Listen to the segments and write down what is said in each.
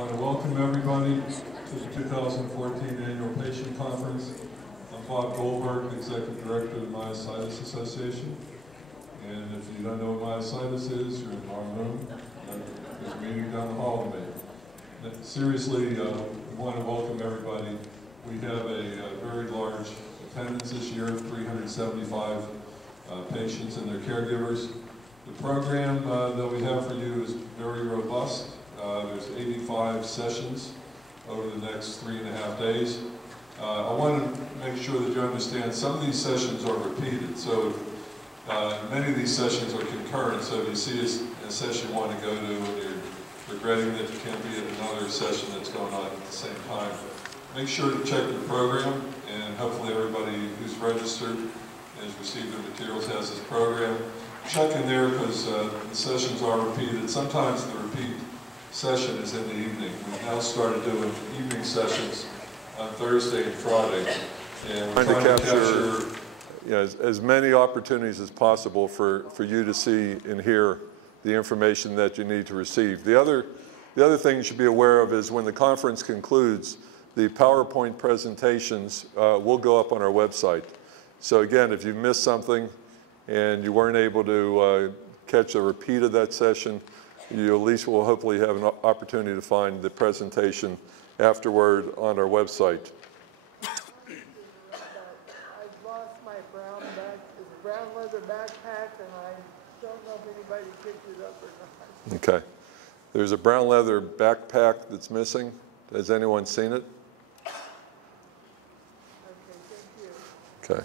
want to welcome everybody to the 2014 Annual Patient Conference. I'm Bob Goldberg, Executive Director of the Myositis Association. And if you don't know what myositis is, you're in the wrong room. There's a meeting down the hall to me. Seriously, we want to welcome everybody. We have a very large attendance this year, 375 patients and their caregivers. The program that we have for you is very robust. There's 85 sessions over the next 3.5 days. I want to make sure that you understand some of these sessions are repeated. So many of these sessions are concurrent. So if you see a session you want to go to and you're regretting that you can't be at another session that's going on at the same time, make sure to check the program, and hopefully everybody who's registered and has received the materials has this program. Check in there because the sessions are repeated. Sometimes the repeat session is in the evening. We've now started doing evening sessions on Thursday and Friday. And we're trying to capture as many opportunities as possible for you to see and hear the information that you need to receive. The other thing you should be aware of is when the conference concludes, the PowerPoint presentations will go up on our website. So again, if you missed something and you weren't able to catch a repeat of that session, you at least will hopefully have an opportunity to find the presentation afterward on our website. I've lost my brown leather backpack, and I don't know if anybody picked it up or not. Okay. There's a brown leather backpack that's missing. Has anyone seen it? Okay, thank you. Okay.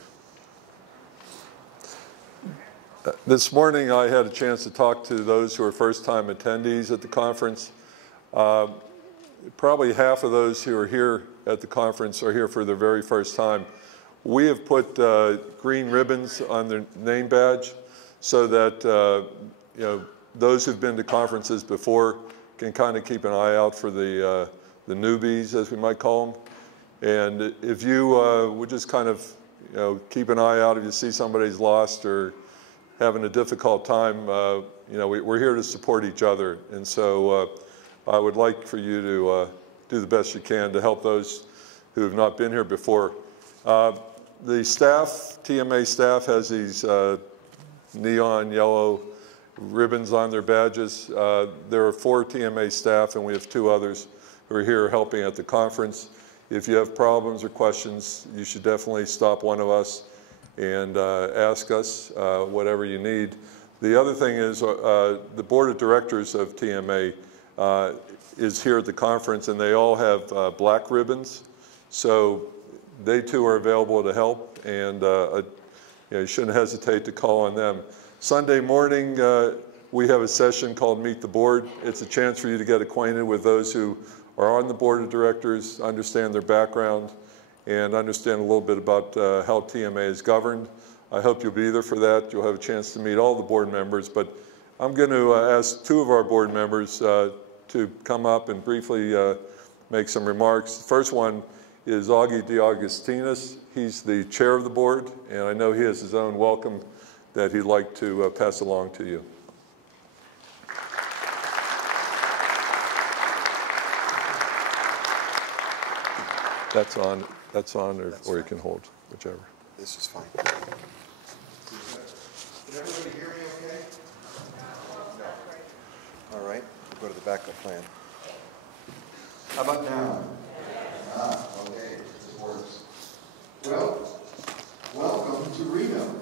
This morning I had a chance to talk to those who are first-time attendees at the conference. Probably half of those who are here at the conference are here for their very first time. We have put green ribbons on their name badge so that those who've been to conferences before can kind of keep an eye out for the newbies, as we might call them. And if you would just kind of keep an eye out if you see somebody's lost or having a difficult time, we're here to support each other. And so I would like for you to do the best you can to help those who have not been here before. The staff, TMA staff, has these neon yellow ribbons on their badges. There are 4 TMA staff, and we have 2 others who are here helping at the conference. If you have problems or questions, you should definitely stop one of us and ask us whatever you need. The other thing is the board of directors of TMA is here at the conference, and they all have black ribbons. So they too are available to help, and you shouldn't hesitate to call on them. Sunday morning, we have a session called Meet the Board. It's a chance for you to get acquainted with those who are on the board of directors, understand their background, and understand a little bit about how TMA is governed. I hope you'll be there for that. You'll have a chance to meet all the board members, but I'm going to ask 2 of our board members to come up and briefly make some remarks. The first one is Augie DeAugustinis. He's the chair of the board, and I know he has his own welcome that he'd like to pass along to you. That's on, or you can hold, whichever. This is fine. Can everybody hear me okay? No. All right, we'll go to the backup plan. How about now? Okay, this works. Well, welcome to Reno.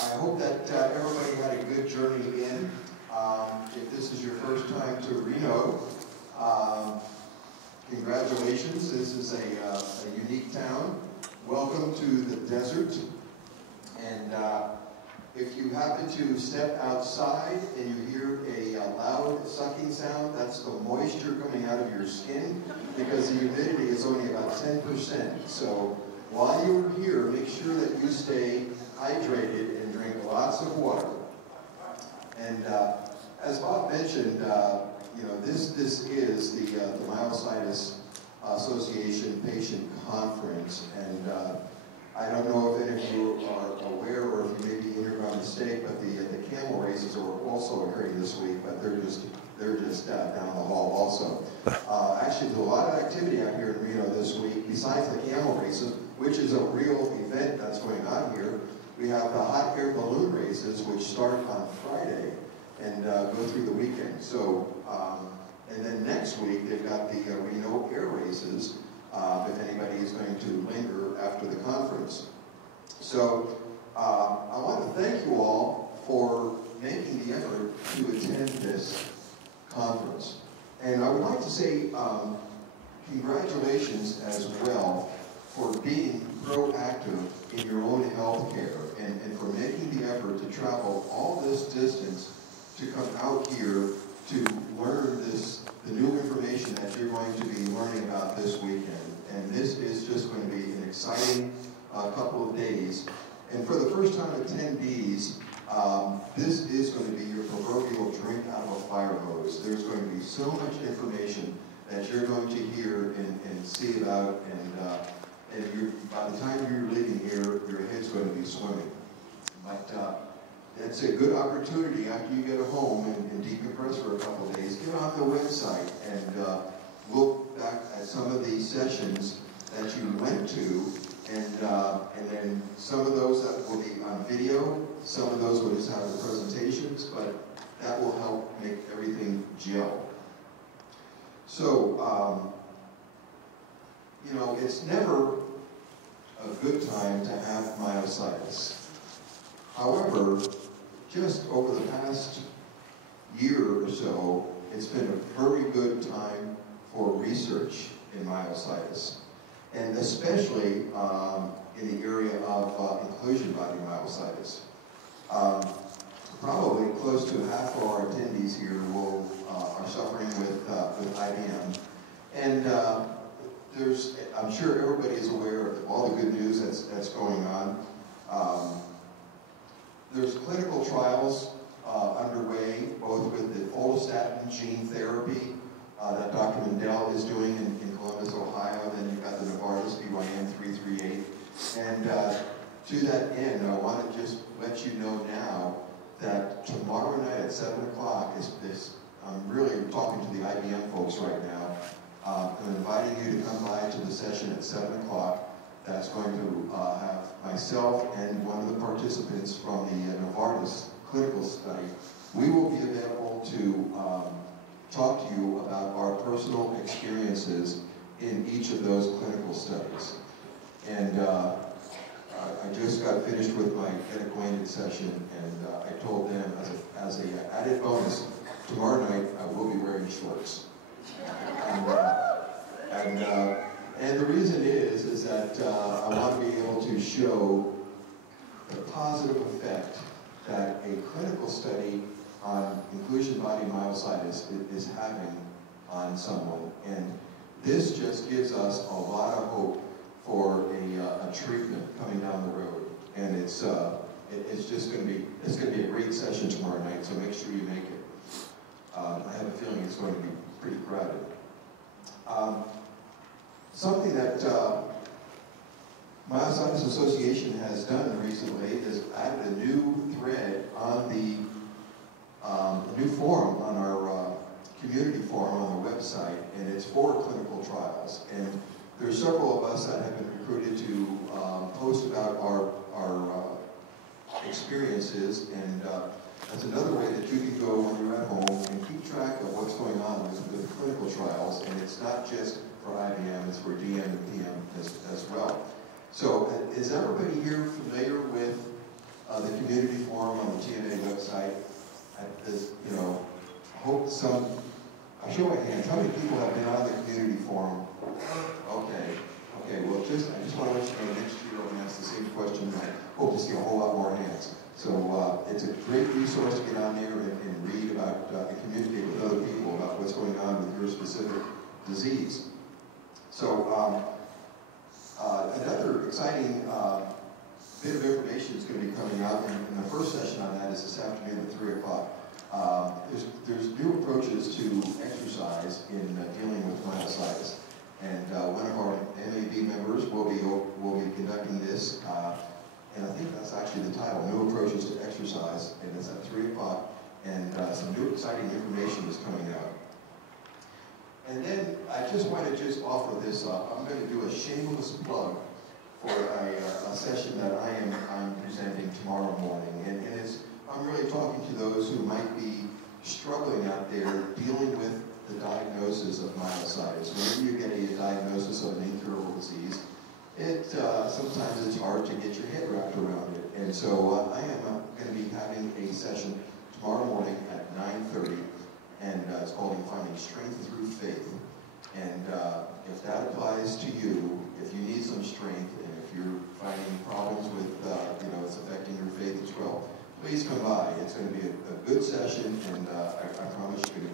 I hope that everybody had a good journey in. If this is your first time to Reno, congratulations. This is a unique town. Welcome to the desert. And if you happen to step outside and you hear a loud sucking sound, that's the moisture coming out of your skin, because the humidity is only about 10%. So while you're here, make sure that you stay hydrated and drink lots of water. And as Bob mentioned, this is the Myositis Association Patient Conference, and I don't know if any of you are aware or if you may be here by mistake, but the camel races are also occurring this week, but they're just down the hall also. Actually, there's a lot of activity out here in Reno this week, besides the camel races, which is a real event that's going on here. We have the hot air balloon races, which start on Friday and go through the weekend. So, and then next week, they've got the Reno air races, if anybody is going to linger after the conference. So, I want to thank you all for making the effort to attend this conference. And I would like to say congratulations as well for being proactive in your own health care and for making the effort to travel all this distance to come out here to learn the new information that you're going to be learning about this weekend. And this is just going to be an exciting couple of days. And for the first time attendees, this is going to be your proverbial drink out of a fire hose. There's going to be so much information that you're going to hear and see about, and by the time you're leaving here, your head's going to be swimming. But it's a good opportunity after you get home and decompress for a couple of days. Get on the website and look back at some of these sessions that you went to, and then some of those that will be on video, some of those will just have the presentations, but that will help make everything gel. So, you know, it's never a good time to have myositis. However, just over the past year or so, it's been a very good time for research in myositis, and especially in the area of inclusion body myositis. Probably close to half of our attendees here are suffering with IBM, and I'm sure everybody is aware of all the good news that's going on. There's clinical trials underway, both with the follistatin gene therapy that Dr. Mendel is doing in Columbus, Ohio. Then you've got the Novartis BYN-338. And to that end, I want to just let you know now that tomorrow night at 7 o'clock I'm really talking to the IBM folks right now. I'm inviting you to come by to the session at 7 o'clock. That's going to have myself and one of the participants from the Novartis clinical study. We will be available to talk to you about our personal experiences in each of those clinical studies. And I just got finished with my Get Acquainted session, and I told them as an added bonus, tomorrow night I will be wearing shorts. And the reason is that I want to be able to show the positive effect that a clinical study on inclusion body myositis is having on someone. And this just gives us a lot of hope for a treatment coming down the road. And it's just going to be a great session tomorrow night, so make sure you make it. I have a feeling it's going to be pretty crowded. Something that Myositis Association has done recently is added a new thread on the new forum on our community forum on the website, and it's for clinical trials. And there's several of us that have been recruited to post about our experiences, and that's another way that you can go when you're at home and keep track of what's going on with clinical trials. And it's not just for IBM, it's for DM and PM as well. So is everybody here familiar with the community forum on the TMA website? You know, I hope some, I'll show my hands. How many people have been on the community forum? Okay, well, I just want to let you know next year I'm going to ask the same question, and I hope to see a whole lot more hands. So it's a great resource to get on there and read about and communicate with other people about what's going on with your specific disease. So another exciting bit of information is going to be coming out, and the first session on that is this afternoon at 3 o'clock. There's new approaches to exercise in dealing with myositis. And one of our MAB members will be conducting this, and I think that's actually the title, New Approaches to Exercise, and it's at 3 o'clock, and some new exciting information is coming out. And then I just want to offer this up. I'm going to do a shameless plug for a session that I'm presenting tomorrow morning, and I'm really talking to those who might be struggling out there dealing with the diagnosis of myositis. Whenever you get a diagnosis of an incurable disease, sometimes it's hard to get your head wrapped around it. And so I am going to be having a session tomorrow morning at 9:30, and it's called Finding Strength Through Faith. And if that applies to you, if you need some strength, and if you're finding problems with, it's affecting your faith as well, please come by. It's going to be a good session, and I promise you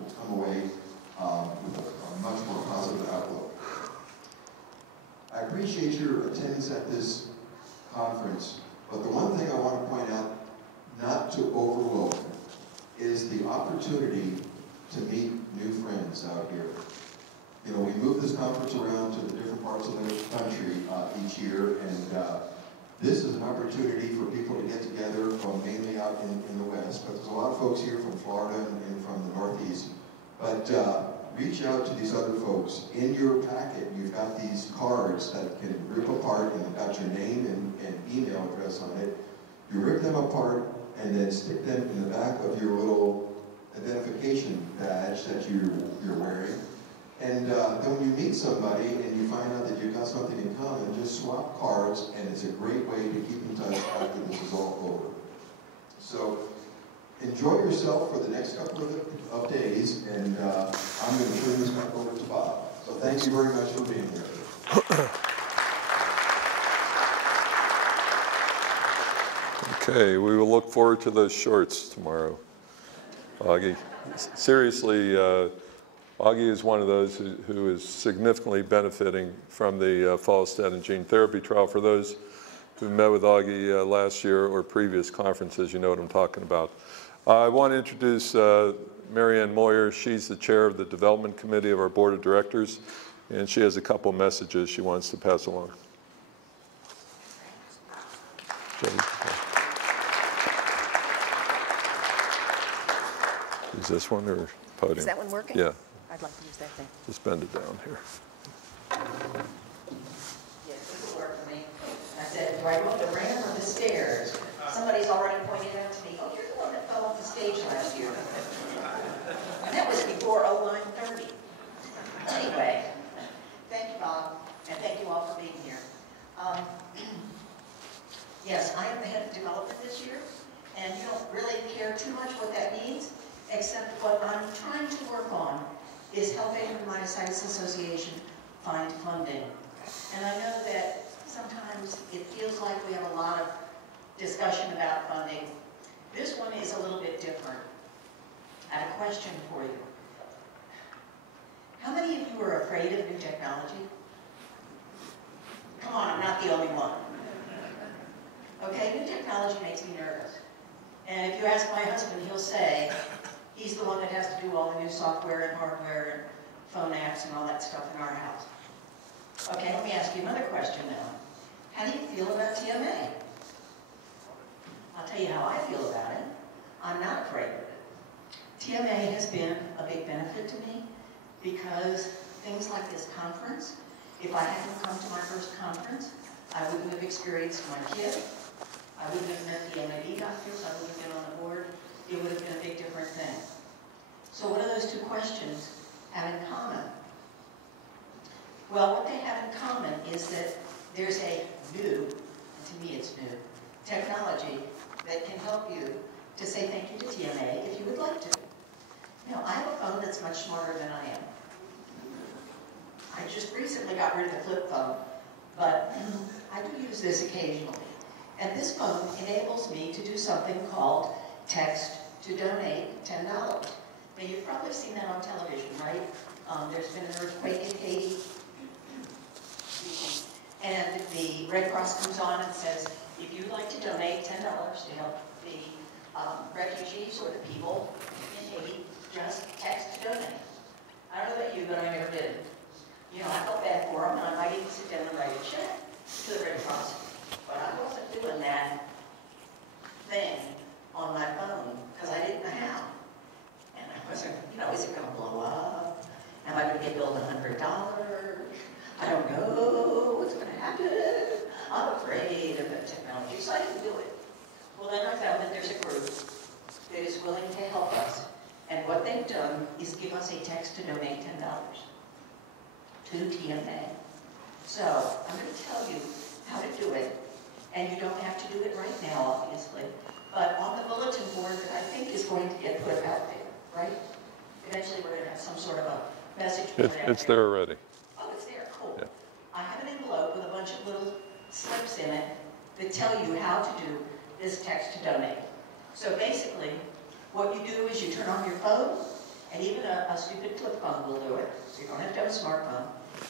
will come away with a much more positive outlook. I appreciate your attendance at this conference, but the one thing I want to point out, not to overlook, is the opportunity to meet new friends out here. You know, we move this conference around to the different parts of the country each year, and this is an opportunity for people to get together from mainly out in the West, but there's a lot of folks here from Florida and from the Northeast. But reach out to these other folks. In your packet, you've got these cards that can rip apart, and you've got your name and email address on it. You rip them apart and then stick them in the back of your little identification badge that you're wearing. And then when you meet somebody and you find out that you've got something in common, just swap cards, and it's a great way to keep in touch after this is all over. So enjoy yourself for the next couple of days, and I'm going to turn this back over to Bob. So thank you very much for being here. Okay, we will look forward to those shorts tomorrow. Augie, seriously, Augie is one of those who is significantly benefiting from the follistatin gene therapy trial. For those who met with Augie last year or previous conferences, you know what I'm talking about. I want to introduce Marianne Moyer. She's the chair of the development committee of our board of directors, and she has a couple messages she wants to pass along. Is this one or podium? Is that one working? Yeah. I'd like to use that thing. Just bend it down here. Yes, this will work for me. I said, do I go up the ramp or the stairs? Somebody's already pointed out to me, oh, you're the one that fell off the stage last year. And that was before 0930. Anyway, thank you, Bob, and thank you all for being here. Yes, I am the head of development this year, and you don't really care too much what that means, except what I'm trying to work on is helping the Myositis Association find funding. And I know that sometimes it feels like we have a lot of discussion about funding. This one is a little bit different. I have a question for you. How many of you are afraid of new technology? Come on, I'm not the only one. Okay, new technology makes me nervous. And if you ask my husband, he'll say, he's the one that has to do all the new software and hardware and phone apps and all that stuff in our house. Okay, let me ask you another question now. How do you feel about TMA? I'll tell you how I feel about it. I'm not afraid of it. TMA has been a big benefit to me because things like this conference, if I hadn't come to my first conference, I wouldn't have experienced my kid. I wouldn't have met the MAB doctors. I wouldn't have been on the board. It would have been a big different thing. So what do those two questions have in common? Well, what they have in common is that there's a new, to me it's new, technology that can help you to say thank you to TMA if you would like to. You know, I have a phone that's much smarter than I am. I just recently got rid of the flip phone, but I do use this occasionally. And this phone enables me to do something called text to donate $10. Now, you've probably seen that on television, right? There's been an earthquake in Haiti, and the Red Cross comes on and says, if you'd like to donate $10 to help the refugees or the people in Haiti, just text to donate. I don't know about you, but I never did. You know, willing to help us. And what they've done is give us a text to donate $10 to TMA. So I'm going to tell you how to do it. And you don't have to do it right now, obviously. But on the bulletin board that I think is going to get put out there, right? Eventually we're going to have some sort of a message board out It's there already. Oh, it's there, cool. Yeah. I have an envelope with a bunch of little slips in it that tell you how to do this text to donate. So basically, what you do is you turn on your phone, and even a stupid flip phone will do it, so you don't have to have a smartphone.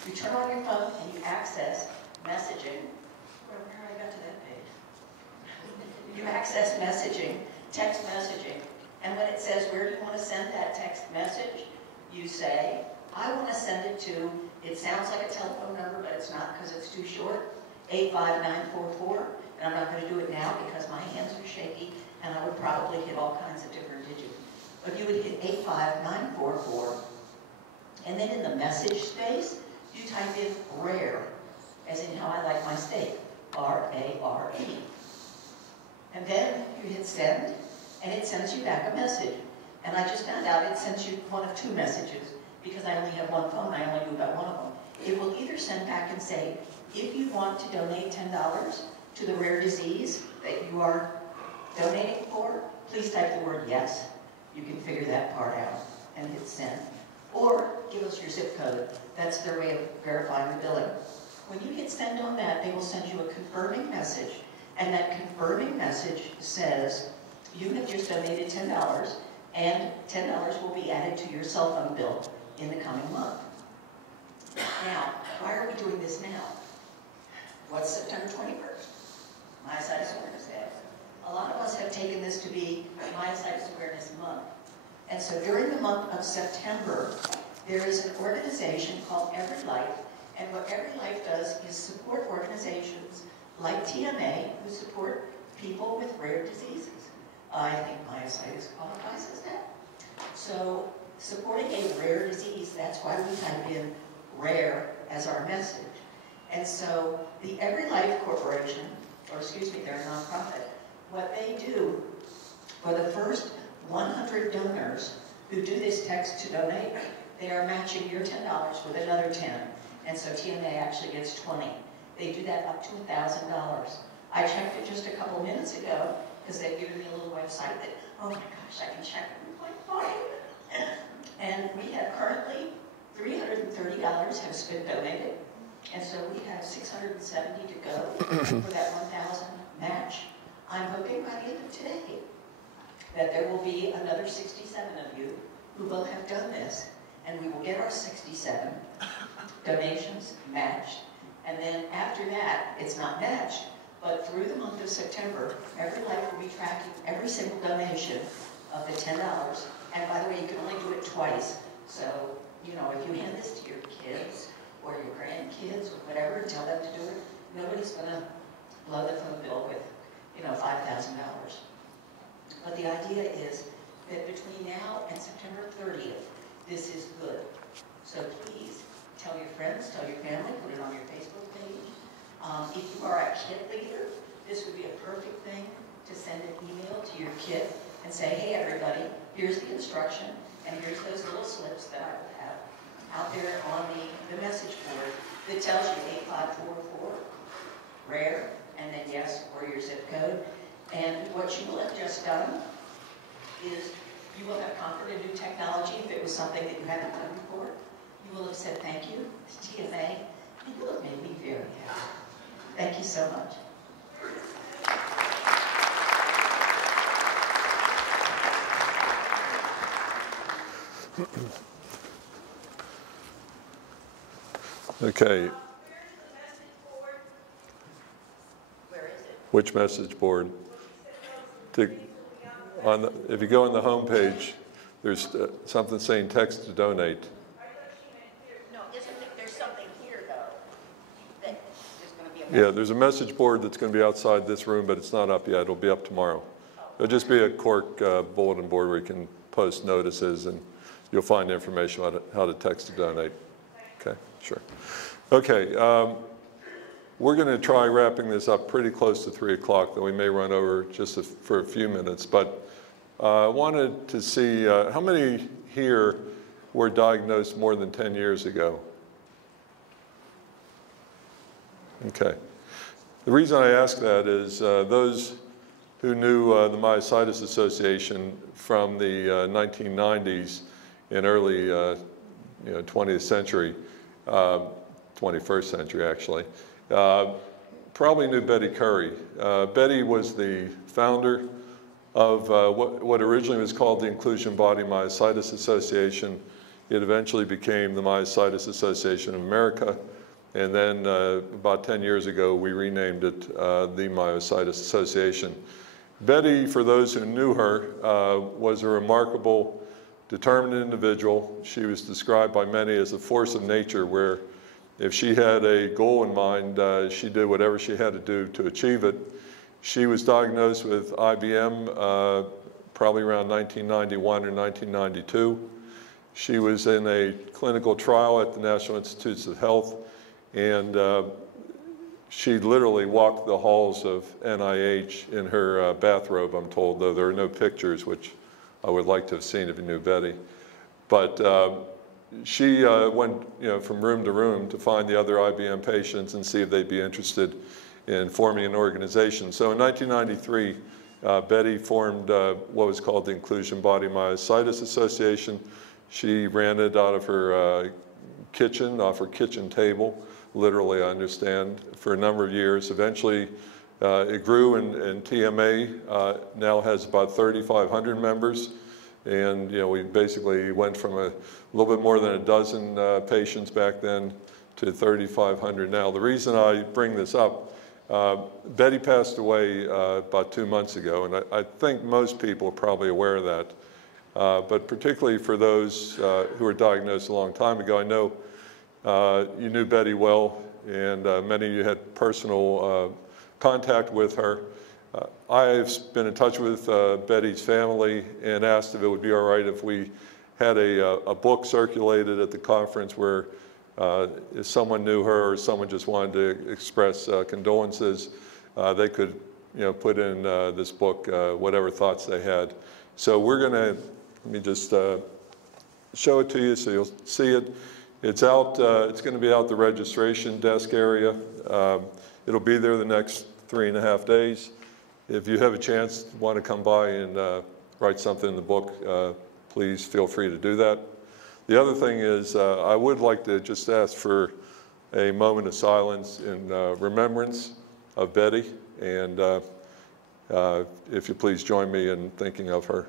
You turn on your phone and you access messaging. Where I got to that page? You access messaging, text messaging, and when it says where do you want to send that text message, you say, I want to send it to, it sounds like a telephone number, but it's not because it's too short, 85944, and I'm not going to do it now because my hands are shaky, and I would probably hit all kinds of different digits. But you would hit 85944, and then in the message space, you type in rare, as in how I like my steak, R-A-R-E. And then you hit send, and it sends you back a message. And I just found out it sends you one of two messages, because I only have one phone, I only do about one of them. It will either send back and say, if you want to donate $10 to the rare disease that you are donating for, please type the word yes. You can figure that part out and hit send. Or give us your zip code. That's their way of verifying the billing. When you hit send on that, they will send you a confirming message. And that confirming message says, you have just donated $10, and $10 will be added to your cell phone bill in the coming month. Now, why are we doing this now? What's September 21st? Myositis Awareness Day. A lot of us have taken this to be Myositis Awareness Month. And so during the month of September, there is an organization called Every Life, and what Every Life does is support organizations like TMA who support people with rare diseases. I think myositis qualifies as that. So supporting a rare disease, that's why we type in rare as our message. And so the Every Life Corporation, or excuse me, they're a nonprofit, what they do for the first 100 donors who do this text to donate, they are matching your $10 with another 10. And so TMA actually gets 20. They do that up to $1,000. I checked it just a couple minutes ago because they've given me a little website that, oh my gosh, I can check it with my phone. And we have currently $330 has been donated. And so we have 670 to go for that 1,000 match. I'm hoping by the end of today that there will be another 67 of you who will have done this, and we will get our 67 donations matched. And then after that, it's not matched, but through the month of September, Every Life will be tracking every single donation of the $10. And by the way, you can only do it twice. So, you know, if you hand this to your kids or your grandkids or whatever and tell them to do it, nobody's going to blow the phone bill with, you know, $5,000. But the idea is that between now and September 30th, this is good. So please tell your friends, tell your family, put it on your Facebook page. If you are a kit leader, this would be a perfect thing to send an email to your kit and say, hey everybody, here's the instruction, and here's those little slips that I will have out there on the message board that tells you 8544, rare, and then yes, or your zip code. And what you will have just done is you will have conquered a new technology if it was something that you hadn't done before. You will have said thank you to TMA, and you will have made me very happy. Thank you so much. Okay. Where is it? Which message board? If you go on the home page, there's something saying text to donate. No, there's something here though that is going to be a Yeah, there's a message board that's going to be outside this room, but it's not up yet. It'll be up tomorrow. It'll just be a cork bulletin board where you can post notices, and you'll find information on how to text to donate. Okay, sure. Okay, we're going to try wrapping this up pretty close to 3 o'clock, though we may run over just for a few minutes. But I wanted to see how many here were diagnosed more than 10 years ago? Okay. The reason I ask that is those who knew the Myositis Association from the 1990s and early 20th century, 21st century actually, probably knew Betty Curry. Betty was the founder of what originally was called the Inclusion Body Myositis Association. It eventually became the Myositis Association of America. And then about 10 years ago, we renamed it the Myositis Association. Betty, for those who knew her, was a remarkable, determined individual. She was described by many as a force of nature, where if she had a goal in mind, she did whatever she had to do to achieve it. She was diagnosed with IBM probably around 1991 or 1992. She was in a clinical trial at the National Institutes of Health, and she literally walked the halls of NIH in her bathrobe, I'm told, though there are no pictures, which I would like to have seen if you knew Betty. But she went from room to room to find the other IBM patients and see if they'd be interested in forming an organization. So in 1993, Betty formed what was called the Inclusion Body Myositis Association. She ran it out of her kitchen, off her kitchen table, literally, I understand, for a number of years. Eventually, it grew, and TMA now has about 3,500 members. And we basically went from a little bit more than a dozen patients back then to 3,500 now. The reason I bring this up, Betty passed away about 2 months ago, and I think most people are probably aware of that. But particularly for those who were diagnosed a long time ago, I know you knew Betty well, and many of you had personal contact with her. I've been in touch with Betty's family and asked if it would be all right if we had a book circulated at the conference where if someone knew her or someone just wanted to express condolences, they could put in this book whatever thoughts they had. So we're going to, let me just show it to you so you'll see it. It's out, it's going to be out the registration desk area. It'll be there the next 3.5 days. If you have a chance, want to come by and write something in the book, please feel free to do that. The other thing is I would like to just ask for a moment of silence in remembrance of Betty, and if you please join me in thinking of her.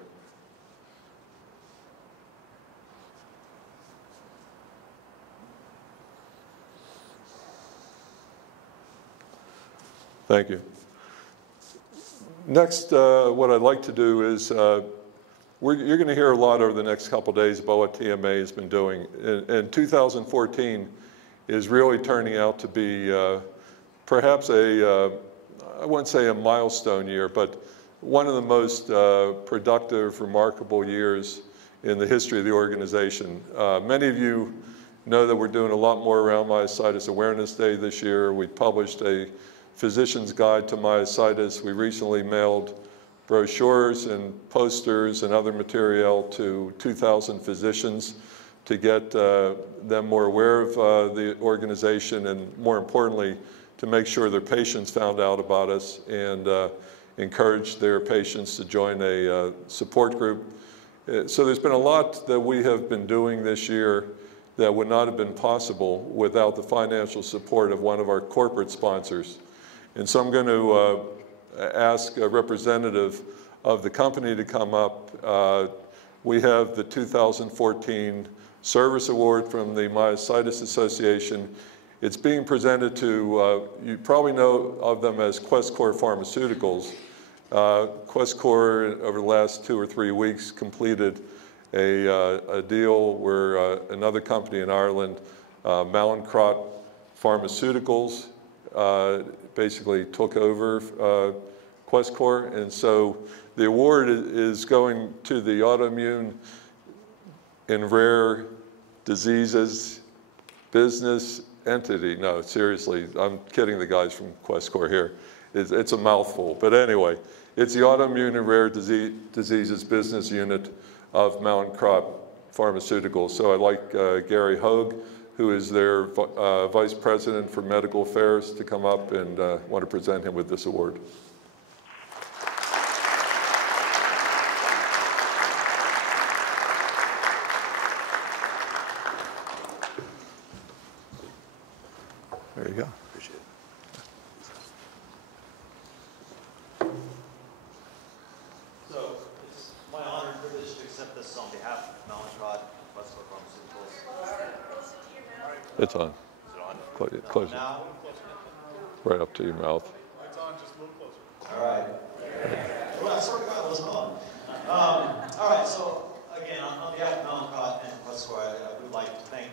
Thank you. Next, what I'd like to do is, you're going to hear a lot over the next couple of days about what TMA has been doing. And 2014 is really turning out to be perhaps I wouldn't say a milestone year, but one of the most productive, remarkable years in the history of the organization. Many of you know that we're doing a lot more around Myositis Awareness Day this year. We published a Physician's Guide to Myositis. We recently mailed brochures and posters and other material to 2,000 physicians to get them more aware of the organization, and more importantly, to make sure their patients found out about us and encourage their patients to join a support group. So there's been a lot that we have been doing this year that would not have been possible without the financial support of one of our corporate sponsors. And so I'm going to ask a representative of the company to come up. We have the 2014 Service Award from the Myositis Association. It's being presented to, you probably know of them as Questcor Pharmaceuticals. Questcor, over the last 2 or 3 weeks, completed a deal where another company in Ireland, Mallinckrodt Pharmaceuticals, basically took over Questcor, and so the award is going to the autoimmune and rare diseases business entity. No, seriously, I'm kidding the guys from Questcor here. It's a mouthful, but anyway, It's the Autoimmune and Rare Diseases Business Unit of Mountain Crop Pharmaceuticals. So I'd like Gary Hogue, who is their Vice President for Medical Affairs, to come up, and want to present him with this award. There you go. Appreciate it. So it's my honor and privilege to accept this on behalf of Mountain Crop Pharmaceuticals. It's on. Is it on? Close it. Now? Right up to your mouth. It's on, just a little closer. All right. Well, I sort of got it wasn't on. All right, so again, on behalf of Mountain Crop and Questcore, I would like to thank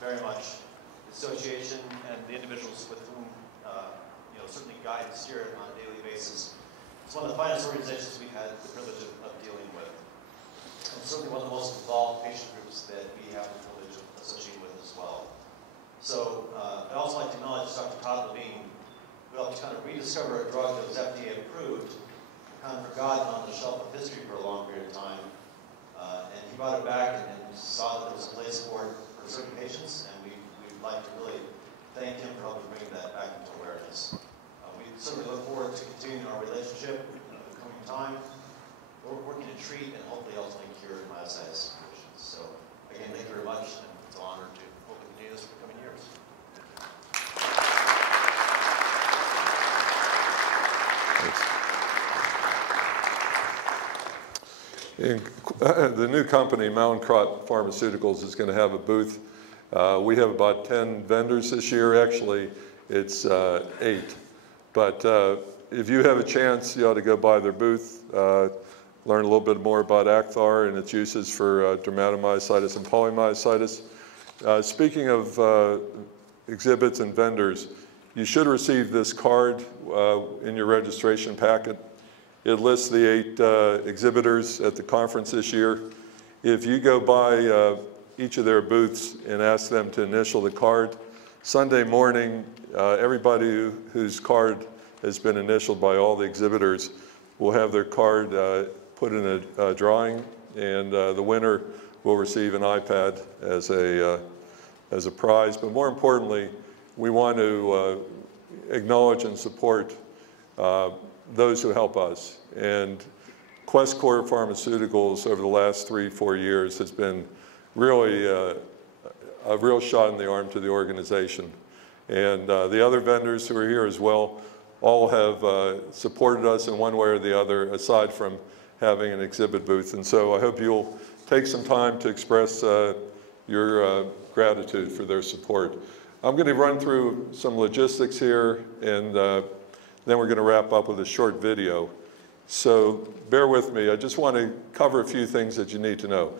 very much the association and the individuals with whom certainly guide and steer it on a daily basis. It's one of the finest organizations we've had the privilege of dealing with. And certainly one of the most involved patient groups that we have the privilege of associating with as well. So I'd also like to acknowledge Dr. Todd Levine, who helped kind of rediscover a drug that was FDA approved, kind of forgotten on the shelf of history for a long period of time. And he brought it back and saw that there was a place for it for certain patients, and we'd like to really thank him for helping bring that back into awareness. We certainly look forward to continuing our relationship in the coming time. We're working to treat and hopefully ultimately cure myositis conditions. So again, thank you very much, and it's an honor to hope to continue this for the coming years. The new company, Mountain Crop Pharmaceuticals, is going to have a booth. We have about 10 vendors this year. Actually, it's 8. But if you have a chance, you ought to go by their booth, learn a little bit more about Acthar and its uses for dermatomyositis and polymyositis. Speaking of exhibits and vendors, you should receive this card in your registration packet. It lists the 8 exhibitors at the conference this year. If you go by each of their booths and ask them to initial the card, Sunday morning, everybody whose card has been initialed by all the exhibitors will have their card put in a drawing, and the winner will receive an iPad as a prize. But more importantly, we want to acknowledge and support those who help us. And Questcore Pharmaceuticals over the last 3-4 years has been really a real shot in the arm to the organization. And the other vendors who are here as well all have supported us in one way or the other, aside from having an exhibit booth. And so I hope you'll take some time to express your gratitude for their support. I'm going to run through some logistics here, and then we're going to wrap up with a short video. So bear with me. I just want to cover a few things that you need to know.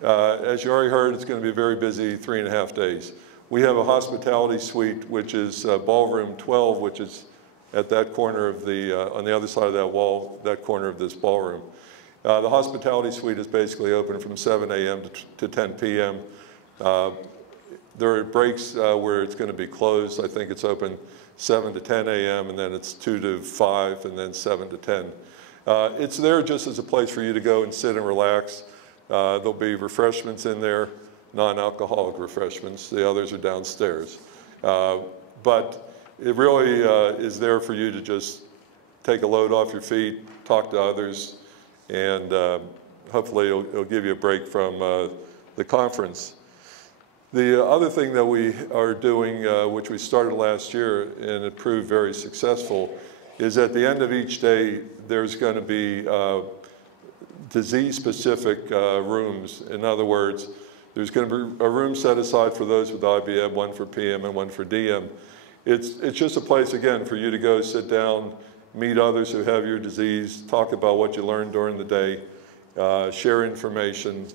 As you already heard, it's going to be a very busy 3.5 days. We have a hospitality suite, which is ballroom 12, which is at that corner of the, on the other side of that wall, that corner of this ballroom. The hospitality suite is basically open from 7 a.m. to 10 p.m. There are breaks where it's going to be closed. I think it's open 7 to 10 a.m. and then it's 2 to 5 and then 7 to 10. It's there just as a place for you to go and sit and relax. There'll be refreshments in there, non-alcoholic refreshments. The others are downstairs. But it really is there for you to just take a load off your feet, talk to others, and hopefully it'll give you a break from the conference. The other thing that we are doing, which we started last year and it proved very successful, is at the end of each day, there's going to be disease-specific rooms. In other words, there's going to be a room set aside for those with IBM, one for PM and one for DM. It's just a place, again, for you to go sit down, meet others who have your disease, talk about what you learned during the day, share information,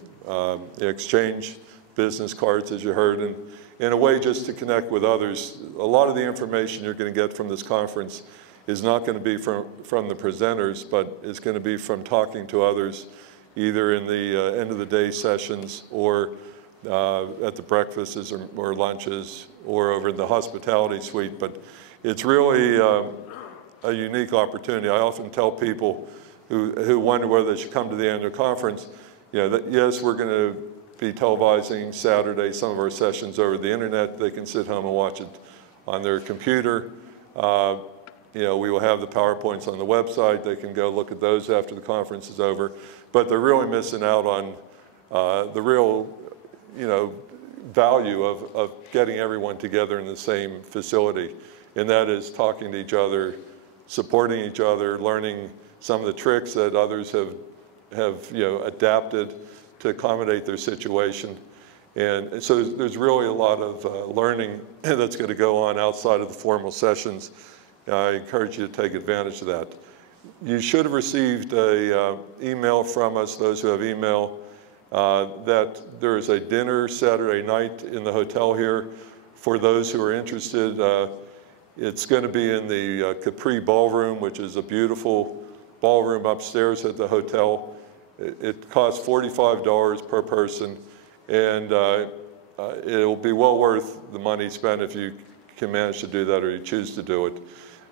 exchange business cards, as you heard, and in a way just to connect with others. A lot of the information you're going to get from this conference is not going to be from the presenters, but it's going to be from talking to others, either in the end of the day sessions or at the breakfasts or lunches or over in the hospitality suite. But it's really a unique opportunity. I often tell people who wonder whether they should come to the annual conference, you know, that yes, we're going to be televising Saturday some of our sessions over the internet. They can sit home and watch it on their computer. You know, we will have the PowerPoints on the website. They can go look at those after the conference is over. But they're really missing out on the real, you know, value of getting everyone together in the same facility. And that is talking to each other, supporting each other, learning some of the tricks that others have you know, adapted to accommodate their situation. And so there's really a lot of learning that's going to go on outside of the formal sessions. I encourage you to take advantage of that. You should have received an email from us, those who have email, that there is a dinner Saturday night in the hotel here for those who are interested. It's going to be in the Capri Ballroom, which is a beautiful ballroom upstairs at the hotel. It costs $45 per person, and it'll be well worth the money spent if you can manage to do that or you choose to do it.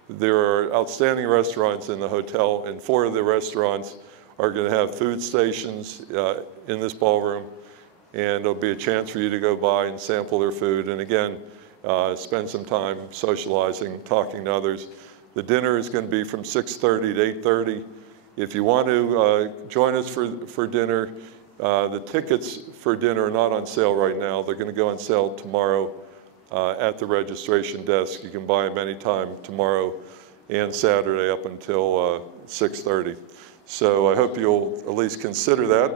There are outstanding restaurants in the hotel, and 4 of the restaurants are going to have food stations in this ballroom, and there'll be a chance for you to go by and sample their food, and again, spend some time socializing, talking to others. The dinner is going to be from 6:30 to 8:30. If you want to join us for dinner, the tickets for dinner are not on sale right now. They're going to go on sale tomorrow at the registration desk. You can buy them anytime tomorrow and Saturday up until 6:30. So I hope you'll at least consider that.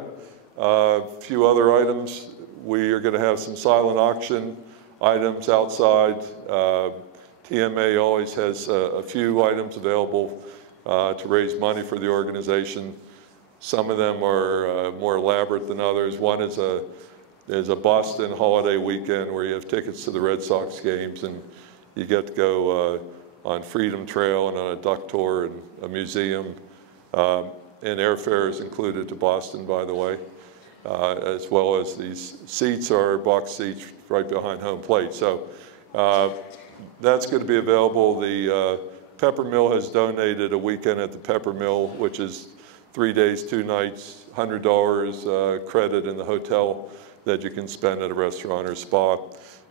A few other items. We are going to have some silent auction items outside. TMA always has a few items available to raise money for the organization. Some of them are more elaborate than others. One is a Boston holiday weekend where you have tickets to the Red Sox games, and you get to go on Freedom Trail and on a duck tour and a museum. And airfare is included to Boston, by the way, as well as these seats are box seats right behind home plate. So that's going to be available. The Pepper Mill has donated a weekend at the Pepper Mill, which is 3 days, 2 nights, $100 credit in the hotel that you can spend at a restaurant or spa.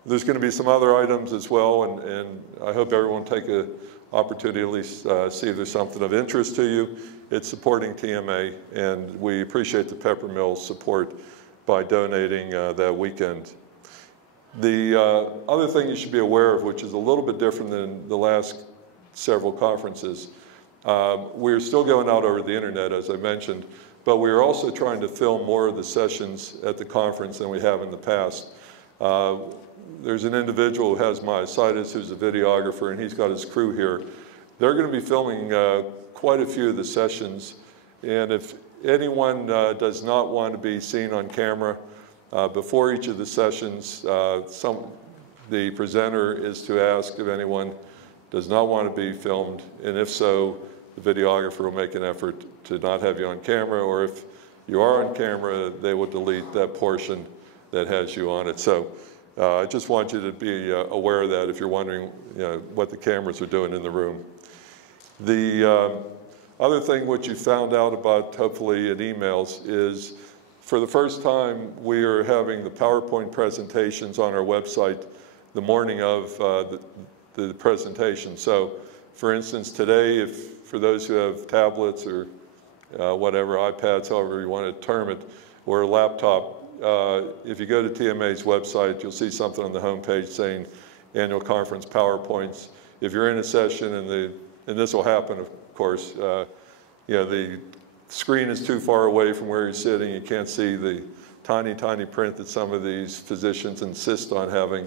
There's going to be some other items as well, and I hope everyone take an opportunity to at least see if there's something of interest to you. It's supporting TMA, and we appreciate the Pepper Mill's support by donating that weekend. The other thing you should be aware of, which is a little bit different than the last several conferences, we're still going out over the internet, as I mentioned, but we're also trying to film more of the sessions at the conference than we have in the past. There's an individual who has myositis who's a videographer, and he's got his crew here. They're going to be filming quite a few of the sessions, and if anyone does not want to be seen on camera before each of the sessions, the presenter is to ask if anyone does not want to be filmed, and if so, the videographer will make an effort to not have you on camera, or if you are on camera, they will delete that portion that has you on it. So I just want you to be aware of that if you're wondering, you know, what the cameras are doing in the room. The other thing which you found out about, hopefully in emails, is for the first time we are having the PowerPoint presentations on our website the morning of the presentation. So for instance, today, for those who have tablets or whatever, iPads, however you want to term it, or a laptop, if you go to TMA's website, you'll see something on the homepage saying annual conference PowerPoints. If you're in a session and this will happen, of course, you know, the screen is too far away from where you're sitting, you can't see the tiny, tiny print that some of these physicians insist on having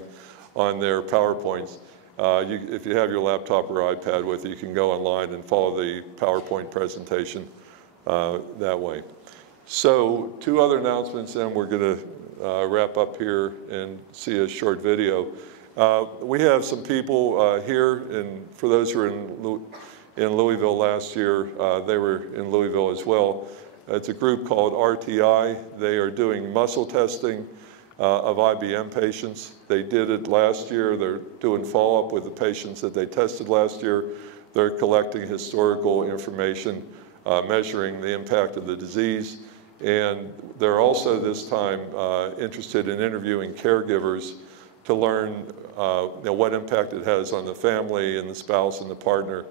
on their PowerPoints. If you have your laptop or iPad with you, you can go online and follow the PowerPoint presentation that way. So 2 other announcements, and we're going to wrap up here and see a short video. We have some people here, and for those who were in Louisville last year, they were in Louisville as well. It's a group called RTI. They are doing muscle testing of IBM patients. They did it last year. They're doing follow-up with the patients that they tested last year. They're they're collecting historical information, measuring the impact of the disease. And they're also this time interested in interviewing caregivers to learn what impact it has on the family and the spouse and the partner,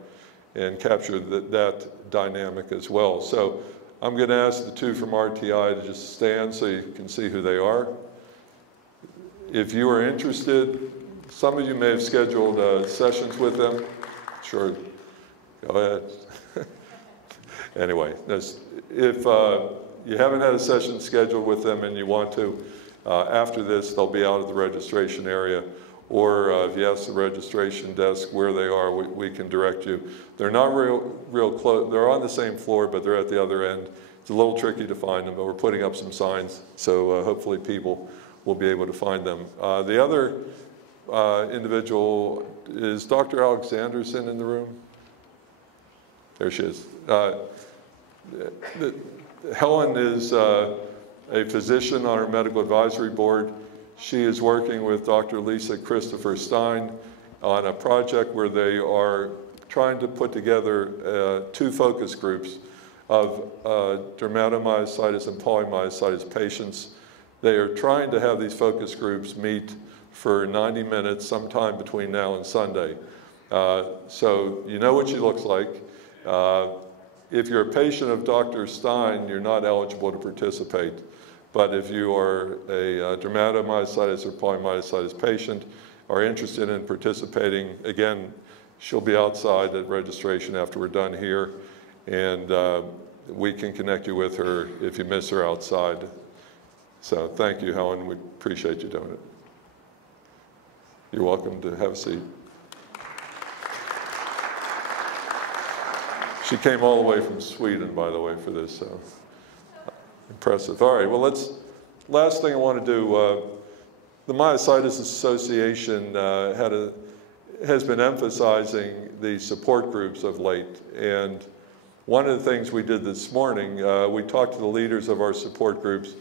and capture that dynamic as well. So I'm going to ask the two from RTI to just stand so you can see who they are. If you are interested, some of you may have scheduled sessions with them. Sure, go ahead. Anyway, if you haven't had a session scheduled with them and you want to, after this, they'll be out of the registration area. Or if you ask the registration desk where they are, we can direct you. They're not real close. They're on the same floor, but they're at the other end. It's a little tricky to find them, but we're putting up some signs, so hopefully people will be able to find them. The other individual is Dr. Alexanderson in the room. There she is. Helen is a physician on our medical advisory board. She is working with Dr. Lisa Christopher Stein on a project where they are trying to put together 2 focus groups of dermatomyositis and polymyositis patients. They are trying to have these focus groups meet for 90 minutes sometime between now and Sunday. So you know what she looks like. If you're a patient of Dr. Stein, you're not eligible to participate. But if you are a dermatomyositis or polymyositis patient, are interested in participating, again, she'll be outside at registration after we're done here, and we can connect you with her if you miss her outside. So thank you, Helen. We appreciate you doing it. You're welcome to have a seat. She came all the way from Sweden, by the way, for this, so impressive. All right, well, last thing I want to do, the Myositis Association has been emphasizing the support groups of late, and one of the things we did this morning, we talked to the leaders of our support groups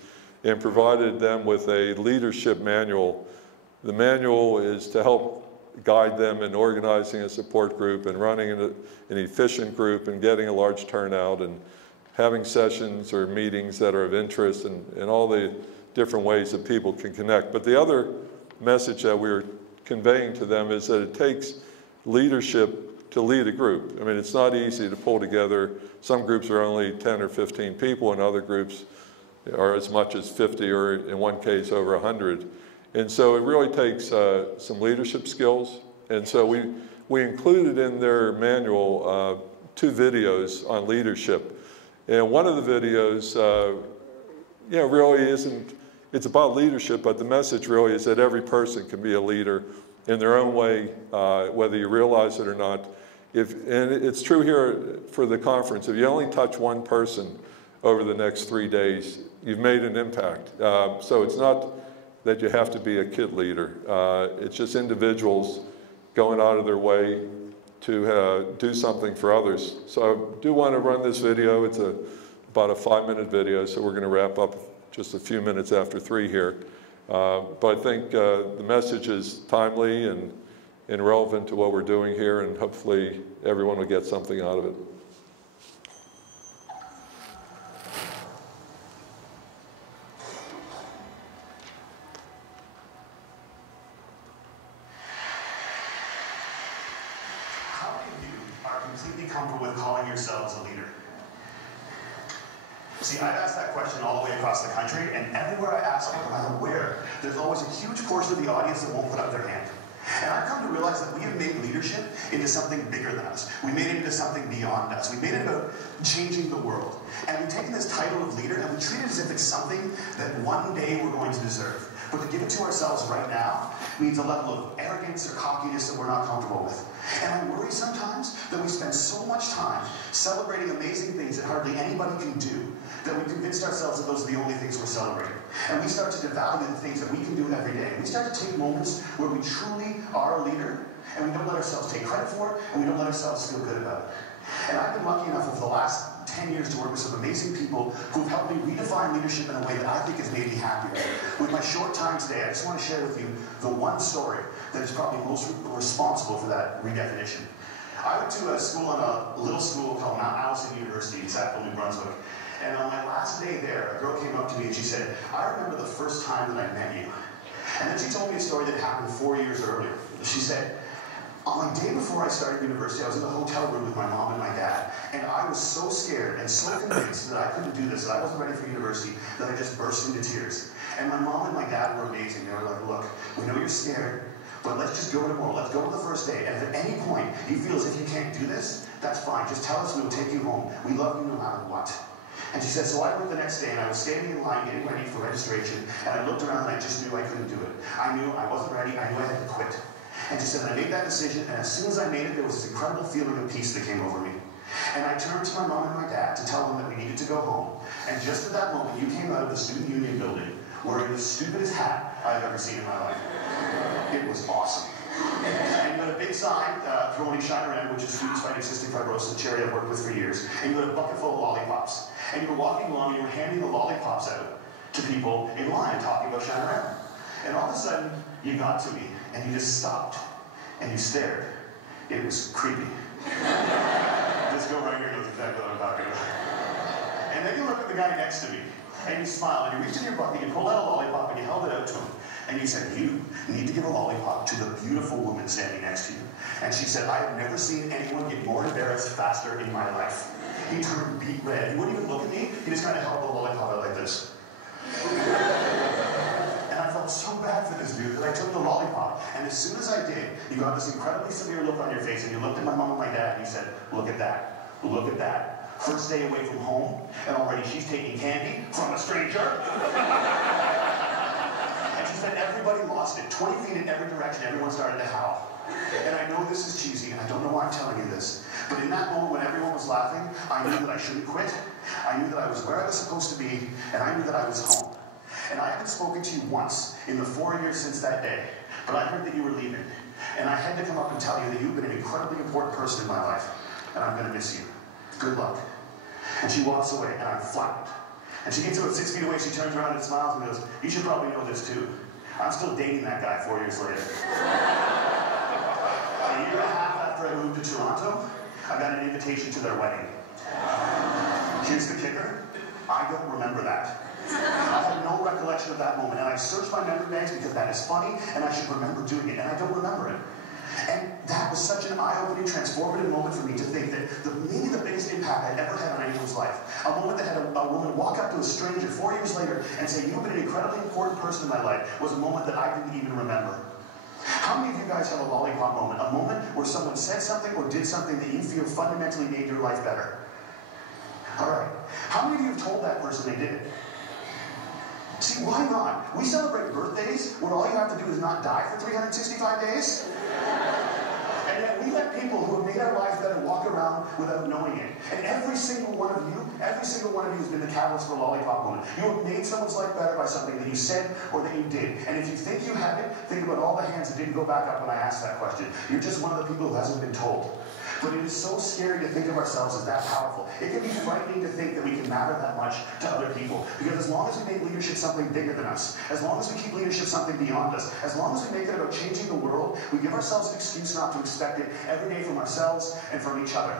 and provided them with a leadership manual. The manual is to help guide them in organizing a support group and running an efficient group and getting a large turnout and having sessions or meetings that are of interest and all the different ways that people can connect. But the other message that we're conveying to them is that it takes leadership to lead a group. I mean, it's not easy to pull together. Some groups are only 10 or 15 people, and other groups are as much as 50 or in one case over 100. And so it really takes some leadership skills. And so we included in their manual 2 videos on leadership. And one of the videos, really isn't, it's about leadership, but the message really is that every person can be a leader in their own way, whether you realize it or not. And it's true here for the conference, if you only touch one person over the next 3 days, you've made an impact. So it's not that you have to be a kid leader. It's just individuals going out of their way to do something for others. So I do want to run this video. It's about a 5-minute video, so we're going to wrap up just a few minutes after 3 here. But I think the message is timely and relevant to what we're doing here, and hopefully everyone will get something out of it. Comfortable with calling yourselves a leader? See, I've asked that question all the way across the country, and everywhere I ask it, no matter where, there's always a huge portion of the audience that won't put up their hand. And I've come to realize that we have made leadership into something bigger than us. We made it into something beyond us. We made it about changing the world. And we've taken this title of leader and we treat it as if it's something that one day we're going to deserve. But to give it to ourselves right now means a level of arrogance or cockiness that we're not comfortable with. And I worry sometimes that we spend so much time celebrating amazing things that hardly anybody can do, that we've convinced ourselves that those are the only things we're celebrating. And we start to devalue the things that we can do every day. And we start to take moments where we truly are a leader, and we don't let ourselves take credit for it, and we don't let ourselves feel good about it. And I've been lucky enough over the last 10 years to work with some amazing people who've helped me redefine leadership in a way that I think has made me happier. With my short time today, I just want to share with you the one story that is probably most responsible for that redefinition. I went to a school in a little school called Mount Allison University in Sackville, New Brunswick. And on my last day there, a girl came up to me and she said, I remember the first time that I met you. And then she told me a story that happened 4 years earlier. She said, on my day before I started university, I was in the hotel room with my mom and my dad, and I was so scared and so convinced that I couldn't do this, that I wasn't ready for university, that I just burst into tears. And my mom and my dad were amazing. They were like, look, we know you're scared, but let's just go tomorrow. Let's go to the first day. And if at any point you feel as if you can't do this, that's fine. Just tell us and we'll take you home. We love you no matter what. And she said, so I went the next day and I was standing in line getting ready for registration, and I looked around and I just knew I couldn't do it. I knew I wasn't ready. I knew I had to quit. And she said, and I made that decision, and as soon as I made it, there was this incredible feeling of peace that came over me. And I turned to my mom and my dad to tell them that we needed to go home. And just at that moment, you came out of the Student Union building wearing the stupidest hat I've ever seen in my life. It was awesome. And you had a big sign promoting Shine Reno, which is Students Fighting Cystic Fibrosis, a charity I've worked with for years. And you had a bucket full of lollipops. And you were walking along and you were handing the lollipops out to people in line talking about Shine Reno. And all of a sudden, you got to me, and you just stopped, and you stared. It was creepy. This girl right here knows exactly what I'm talking about. And then you look at the guy next to me, and you smile, and you reached in your bucket, you pulled out a lollipop, and you held it out to him. And you said, you need to give a lollipop to the beautiful woman standing next to you. And she said, I have never seen anyone get more embarrassed faster in my life. He turned beet red. He wouldn't even look at me. He just kind of held the lollipop out like this. And I felt so bad for this dude that I took the lollipop. And as soon as I did, you got this incredibly severe look on your face, and you looked at my mom and my dad, and you said, look at that. Look at that. First day away from home, and already she's taking candy from a stranger. And she said everybody lost it. 20 feet in every direction, everyone started to howl. And I know this is cheesy, and I don't know why I'm telling you this, but in that moment when everyone was laughing, I knew that I shouldn't quit. I knew that I was where I was supposed to be, and I knew that I was home. And I haven't spoken to you once in the 4 years since that day, but I heard that you were leaving. And I had to come up and tell you that you've been an incredibly important person in my life, and I'm going to miss you. Good luck. And she walks away, and I'm flattened. And she gets about 6 feet away, she turns around and smiles and goes, you should probably know this too. I'm still dating that guy 4 years later. A year and a half after I moved to Toronto, I got an invitation to their wedding. Here's the kicker. I don't remember that. I have no recollection of that moment, and I searched my memory banks because that is funny, and I should remember doing it, and I don't remember it. And that was such an eye-opening, transformative moment for me to think that maybe the biggest impact I'd ever had on anyone's life, a moment that had a woman walk up to a stranger 4 years later and say, you've been an incredibly important person in my life, was a moment that I didn't even remember. How many of you guys have a lollipop moment? A moment where someone said something or did something that you feel fundamentally made your life better? All right. How many of you have told that person they did it? See, why not? We celebrate birthdays where all you have to do is not die for 365 days. And yet we let people who have made our lives better walk around without knowing it. And every single one of you has been the catalyst for a lollipop moment. You have made someone's life better by something that you said or that you did. And if you think you haven't, think about all the hands that didn't go back up when I asked that question. You're just one of the people who hasn't been told. But it is so scary to think of ourselves as that powerful. It can be frightening to think that we can matter that much to other people. Because as long as we make leadership something bigger than us, as long as we keep leadership something beyond us, as long as we make it about changing the world, we give ourselves an excuse not to expect it every day from ourselves and from each other.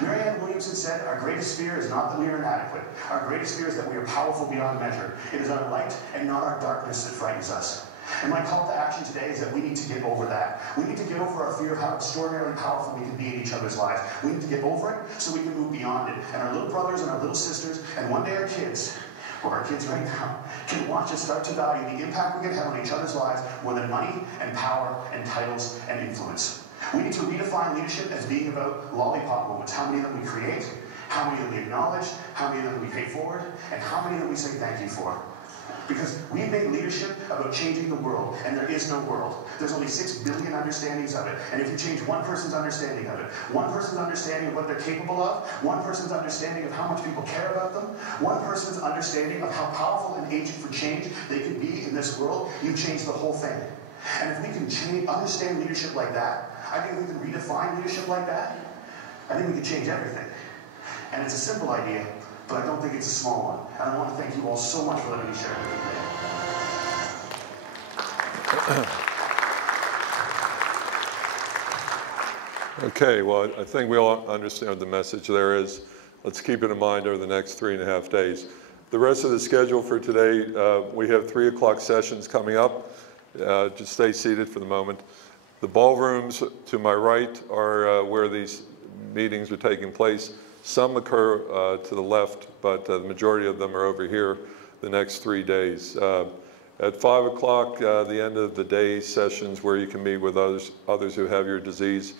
Marianne Williamson said, our greatest fear is not that we are inadequate. Our greatest fear is that we are powerful beyond measure. It is our light and not our darkness that frightens us. And my call to action today is that we need to get over that. We need to get over our fear of how extraordinarily powerful we can be in each other's lives. We need to get over it so we can move beyond it. And our little brothers and our little sisters, and one day our kids, or our kids right now, can watch us start to value the impact we can have on each other's lives more than money and power and titles and influence. We need to redefine leadership as being about lollipop moments. How many of them we create, how many of them we acknowledge, how many of them we pay forward, and how many of them we say thank you for. Because we make leadership about changing the world, and there is no world. There's only 6 billion understandings of it. And if you change one person's understanding of it, one person's understanding of what they're capable of, one person's understanding of how much people care about them, one person's understanding of how powerful an agent for change they can be in this world, you change the whole thing. And if we can understand leadership like that, I think if we can redefine leadership like that, I think we can change everything. And it's a simple idea, but I don't think it's a small one. And I want to thank you all so much for letting me share. Okay, well, I think we all understand the message there is. Let's keep it in mind over the next 3.5 days. The rest of the schedule for today, we have 3 o'clock sessions coming up. Just stay seated for the moment. The ballrooms to my right are where these meetings are taking place. Some occur to the left, but the majority of them are over here the next 3 days. At 5 o'clock, the end of the day sessions where you can meet with others who have your disease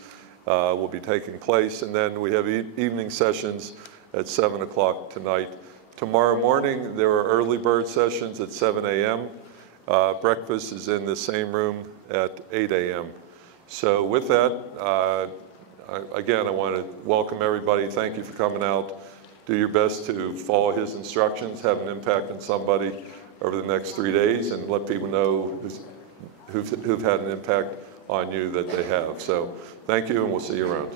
will be taking place. And then we have evening sessions at 7 o'clock tonight. Tomorrow morning, there are early bird sessions at 7 a.m. Breakfast is in the same room at 8 a.m. So with that, again, I want to welcome everybody. Thank you for coming out. Do your best to follow his instructions, have an impact on somebody over the next 3 days, and let people know who've had an impact on you that they have. So thank you, and we'll see you around.